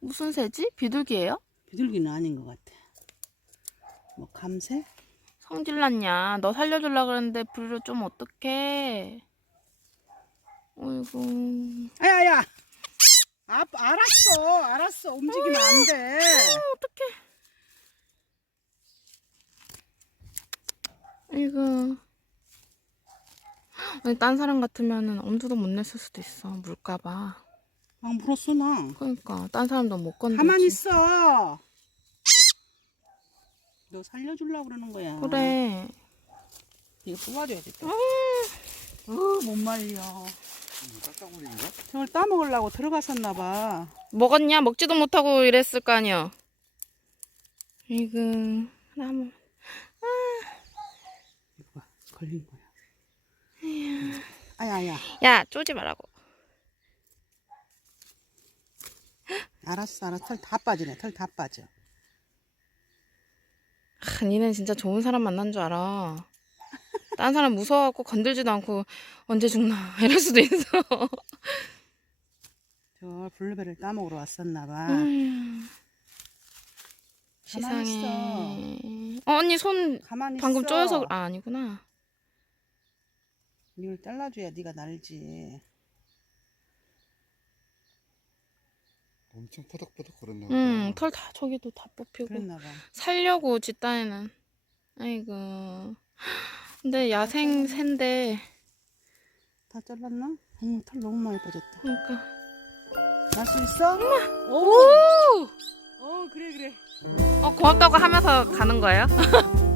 무슨 새지? 비둘기예요? 비둘기는 아닌 것 같아. 뭐 감새? 성질났냐? 너 살려줄라 그랬는데 불을 좀 어떡해? 어이구. 아야야. 아, 알았어, 알았어. 움직이면 안 돼. 어떡해. 아이고. 아니, 딴 사람 같으면은 엄두도 못 냈을 수도 있어. 물까봐. 아, 물었어 나. 그러니까 딴 사람도 못 건들지. 가만히 있어. 너 살려주려고 그러는 거야. 그래. 이거 뽑아줘야겠다. 음. 어, 못 말려. 깍깍물인가? 저걸 따먹으려고 들어갔었나 봐. 먹었냐? 먹지도 못하고 이랬을 거 아니야. 이거 나무. 이거 봐, 걸린 거야. 아야야, 야 쪼지 말라고. 알았어, 알았어. 털 다 빠지네, 털 다 빠져. 아, 니는 진짜 좋은 사람 만난 줄 알아. 딴 사람 무서워갖고 건들지도 않고 언제 죽나 이럴 수도 있어. 저 블루베리를 따먹으러 왔었나 봐. 음, 가만히 시상해. 어, 언니 손 가만히 방금 있어. 쪼여서 아 아니구나. 이걸 잘라줘야 네가 날지. 엄청 포덕포덕 거렸나 보다. 응, 털 다 저기도 다 뽑히고 그랬나 봐. 살려고 지 딴에는. 아이고. 근데 야생 새인데 다 잘랐나? 어머, 털 너무 많이 빠졌다. 그러니까. 날 수 있어? 오! 어, 그래, 그래. 어 고맙다고 하면서 가는 거예요?